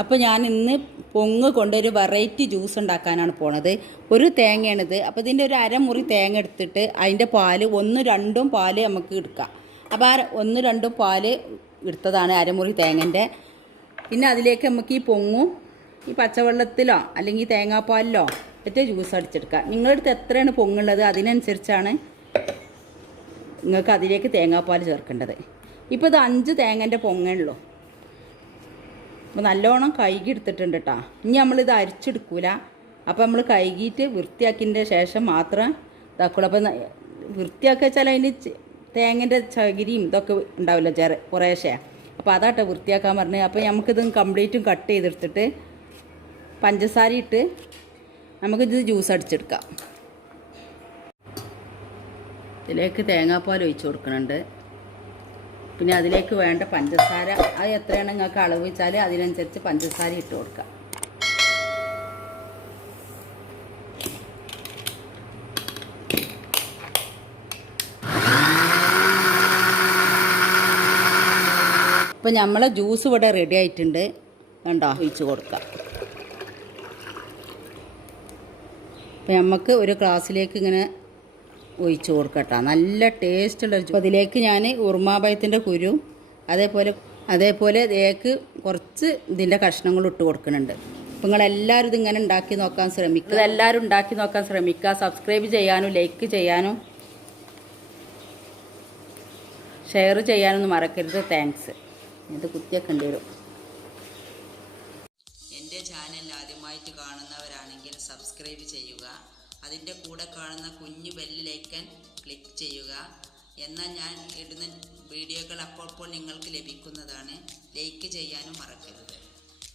അപ്പോൾ ഞാൻ ഇന്ന് പൊങ്ങ് കൊണ്ടൊരു വെറൈറ്റി ജ്യൂസ് ഉണ്ടാക്കാനാണ് പോണത്. ഒരു തേങ്ങയാണിത്. അപ്പോൾ ഇതിൻ്റെ ഒരു അരമുറി തേങ്ങ എടുത്തിട്ട് അതിൻ്റെ പാല് 1-2 പാല് നമുക്ക് എടുക്കാം. അപ്പോൾ ആ 1-2 പാല് എടുത്തതാണ് അരമുറി തേങ്ങൻ്റെ. പിന്നെ അതിലേക്ക് നമുക്ക് ഈ പൊങ്ങും ഈ പച്ചവെള്ളത്തിലോ അല്ലെങ്കിൽ തേങ്ങാപ്പാലിലോ ഒറ്റ ജ്യൂസ് അടിച്ചെടുക്കാം. നിങ്ങളുടെ അടുത്ത് എത്രയാണ് പൊങ്ങുള്ളത് അതിനനുസരിച്ചാണ് നിങ്ങൾക്ക് അതിലേക്ക് തേങ്ങാപ്പാൽ ചേർക്കേണ്ടത്. ഇപ്പോൾ ഇത് 5 തേങ്ങൻ്റെ പൊങ്ങുള്ളൂ. അപ്പോൾ നല്ലോണം കഴുകി എടുത്തിട്ടുണ്ട് കേട്ടോ. ഇനി നമ്മളിത് അരിച്ചെടുക്കൂല. അപ്പോൾ നമ്മൾ കഴുകിയിട്ട് വൃത്തിയാക്കിയതിൻ്റെ ശേഷം മാത്രം ഇതാക്കുള്ളൂ. അപ്പോൾ വൃത്തിയാക്കുക വെച്ചാൽ അതിന് തേങ്ങൻ്റെ ചകിരിയും ഇതൊക്കെ ഉണ്ടാവില്ല കുറേശ്ശെ. അപ്പോൾ അതാട്ടോ വൃത്തിയാക്കാൻ പറഞ്ഞത്. അപ്പോൾ നമുക്കിത് കംപ്ലീറ്റും കട്ട് ചെയ്തെടുത്തിട്ട് പഞ്ചസാര ഇട്ട് നമുക്കിത് ജ്യൂസ് അടിച്ചെടുക്കാം. ഇതിലേക്ക് തേങ്ങാപ്പാൽ ഒഴിച്ച് കൊടുക്കുന്നുണ്ട്. പിന്നെ അതിലേക്ക് വേണ്ട പഞ്ചസാര അത് എത്രയാണ് നിങ്ങൾക്ക് അളവ് വെച്ചാൽ അതിനനുസരിച്ച് പഞ്ചസാര ഇട്ട് കൊടുക്കാം. ഇപ്പം നമ്മളെ ജ്യൂസ് ഇവിടെ റെഡി ആയിട്ടുണ്ട്. കണ്ടോ, ഒഴിച്ച് കൊടുക്കാം. അപ്പം നമുക്ക് ഒരു ഗ്ലാസ്സിലേക്ക് ഇങ്ങനെ ഒഴിച്ച് കൊടുക്കട്ടോ. നല്ല ടേസ്റ്റുള്ള ജ്യൂസ്. അതിലേക്ക് ഞാൻ ഉറുമാമ്പഴത്തിൻ്റെ കുരു അതേപോലെ ഇതിലേക്ക് കുറച്ച് ഇതിൻ്റെ കഷ്ണങ്ങൾ ഇട്ട് കൊടുക്കുന്നുണ്ട്. അപ്പം നിങ്ങളെല്ലാവരും ഇതിങ്ങനെ ഉണ്ടാക്കി നോക്കാൻ ശ്രമിക്കുക. ഇതെല്ലാവരും ഉണ്ടാക്കി നോക്കാൻ ശ്രമിക്കുക. സബ്സ്ക്രൈബ് ചെയ്യാനും ലൈക്ക് ചെയ്യാനും ഷെയർ ചെയ്യാനൊന്നും മറക്കരുത്. താങ്ക്സ്. ഇത് കുത്തിയൊക്കെ വരും. എൻ്റെ ചാനൽ ആദ്യമായിട്ട് കാണുന്നവരാണെങ്കിൽ സബ്സ്ക്രൈബ് ചെയ്യുക. അതിൻ്റെ കൂടെ കാണുന്ന കുഞ്ഞു ബെല്ലിലേക്കൻ ക്ലിക്ക് ചെയ്യുക. എന്നാൽ ഞാൻ ഇടുന്ന വീഡിയോകൾ അപ്പോൾ നിങ്ങൾക്ക് ലഭിക്കുന്നതാണ്. ലൈക്ക് ചെയ്യാനും മറക്കരുത്.